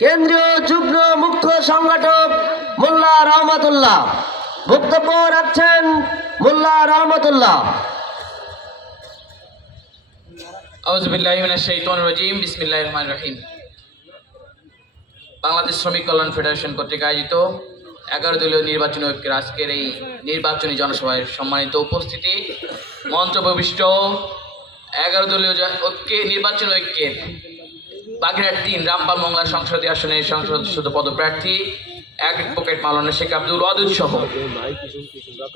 কেন্দ্রীয় যুগ্ম মুখ্য সংগঠক মোল্লা রহমতুল্লাহ। বক্তব্য রাখছেন মোল্লা রহমতুল্লাহ। রহিম। বাংলাদেশ শ্রমিক কল্যাণ ফেডারেশন কর্তৃক আয়োজিত এগারো দলীয় নির্বাচনী ঐক্যের আজকের এই নির্বাচনী জনসভায় সম্মানিত উপস্থিতি। মঞ্চ এগারো দলীয় ঐক্যে, নির্বাচন ঐক্যের বাগেরহাট তিন রামপাল মংলা সংসদীয় আসনের সংসদ সদস্য পদপ্রার্থী এক পকেট মালানা শেখ আব্দুল ওয়াদুদ সহ।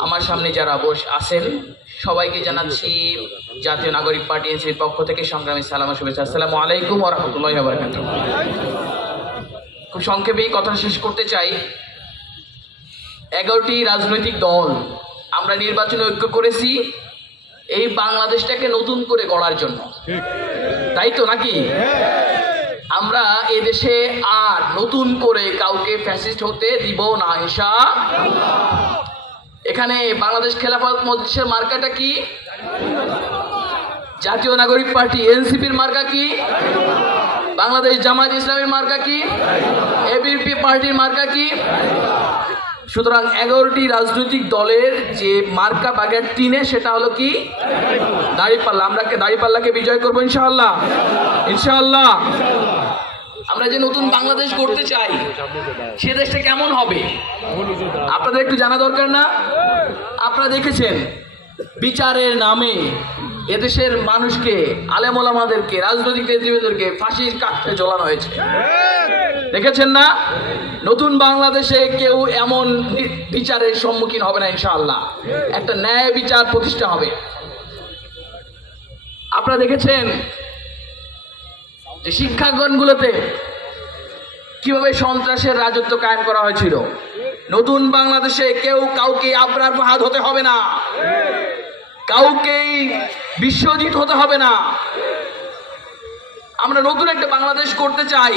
আমার সামনে যারা বস আছেন সবাইকে জানাচ্ছি জাতীয় নাগরিক পার্টি এনসির পক্ষ থেকে সংগ্রামী সালাম শুভেচ্ছা। আসসালামু আলাইকুম ওয়া রাহমাতুল্লাহি ওয়া বারাকাতুহু। খুব সংক্ষেপে এই কথা শেষ করতে চাই। এগারোটি রাজনৈতিক দল আমরা নির্বাচনে ঐক্য করেছি এই বাংলাদেশটাকে নতুন করে গড়ার জন্য। তাই তো নাকি? আমরা এদেশে আর নতুন করে কাউকে ফ্যাসিস্ট হতে দিব না ইনশা এখানে বাংলাদেশ খেলাফত মজলিসের মার্কাটা কি? জাতীয় নাগরিক পার্টি এনসিপির মার্কা কি? বাংলাদেশ জামাত ইসলামের মার্কা কি? এবিপি পার্টির মার্কা কি? সুতরাং এগারোটি রাজনৈতিক দলের যে মার্কা বাগের টিনে সেটা হলো কি? দাড়িপাল্লা। আমরা দাড়িপাল্লাকে বিজয় করব ইনশাআল্লাহ? ইনশাআল্লাহ। আমরা যে নতুন বাংলাদেশ করতে চাই, সে দেশটা কেমন হবে? আপনাদের একটু জানা দরকার না? আপনারা দেখেছেন, বিচারের নামে এদেশের মানুষকে আলেমোলামাদেরকে রাজনৈতিক নেতৃবৃন্দদেরকে ফাঁসির কাঠে ঝোলানো হয়েছে। দেখেছেন না? নতুন বাংলাদেশে কেউ এমন বিচারের সম্মুখীন হবে না, ইনশাআল্লাহ। একটা ন্যায় বিচার প্রতিষ্ঠা হবে। আপনারা দেখেছেন যে শিক্ষাগণগুলোতে কীভাবে সন্ত্রাসের রাজত্ব কায়েম করা হয়েছিল? নতুন বাংলাদেশে কেউ কাউকে আবরার ফাহাদ হতে হবে না। কাউকেই বিশ্বজিৎ হতে হবে না। আমরা নতুন একটা বাংলাদেশ করতে চাই।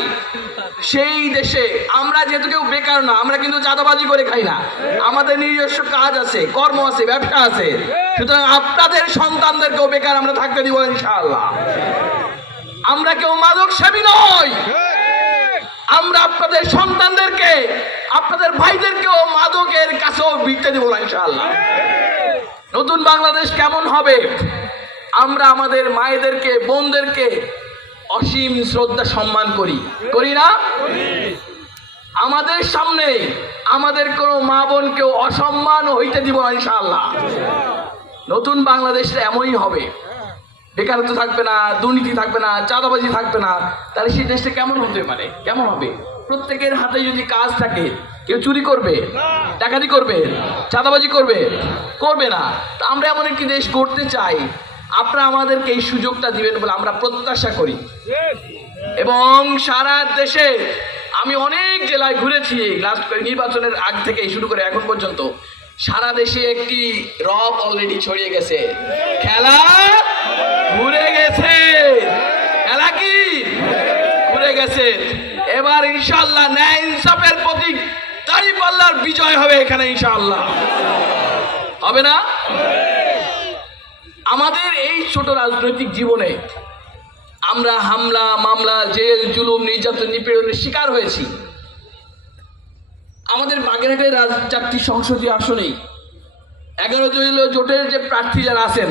সেই দেশে আমরা যেহেতু কেউ বেকার না, আমরা কিন্তু চাঁদাবাজি করে খাই না। আমাদের নিজস্ব কাজ আছে, কর্ম আছে, ব্যবসা আছে। সুতরাং আপনাদের সন্তানদেরকেও বেকার আমরা থাকতে দিব ইনশাআল্লাহ। আমরা কেউ মাদক সেবী নই। আমরা আপনাদের সন্তানদেরকে, আপনাদের ভাইদেরকেও মাদকের কাছেও বিকতে দেবো না, ইনশাআল্লাহ। নতুন বাংলাদেশ কেমন হবে? আমরা আমাদের মায়েদেরকে, বোনদেরকে অসীম শ্রদ্ধা সম্মান করি। করি না? আমাদের সামনে আমাদের কোনো মা বোনকেও অসম্মান হইতে দিব না, ইনশাআল্লাহ। নতুন বাংলাদেশটা এমনই হবে। বেকারত্ব থাকবে না, দুর্নীতি থাকবে না, চাঁদাবাজি থাকবে না, তাহলে সেই দেশটা কেমন হতে পারে? কেমন হবে? প্রত্যেকের হাতে যদি কাজ থাকে, কেউ চুরি করবে, ডাকাতি করবে, চাঁদাবাজি করবে করবে না। তা আমরা এমন একটি দেশ করতে চাই, আপনারা আমাদেরকে এই সুযোগটা দিবেন বলে আমরা প্রত্যাশা করি। এবং সারা দেশে আমি অনেক জেলায় ঘুরেছি লাস্ট নির্বাচনের আগ থেকে শুরু করে এখন পর্যন্ত। সারা দেশে একটি রব অলরেডি ছড়িয়ে গেছে। খেলা ঘুরে গেছে খেলা কি ঘুরে গেছে এবার ইনশাল্লাহ ন্যায় ইনসাফের প্রতীক দাঁড়িপাল্লার বিজয় হবে এখানে ইনশাআল্লাহ। হবে না? আমাদের এই ছোট রাজনৈতিক জীবনে আমরা হামলা, মামলা, জেল, জুলুম, নির্যাতন, নিপীড়নের শিকার হয়েছি। আমাদের বাগেরহাটের রাজ চারটি সংসদীয় আসনেই এগারো জোটের যে প্রার্থী যারা আছেন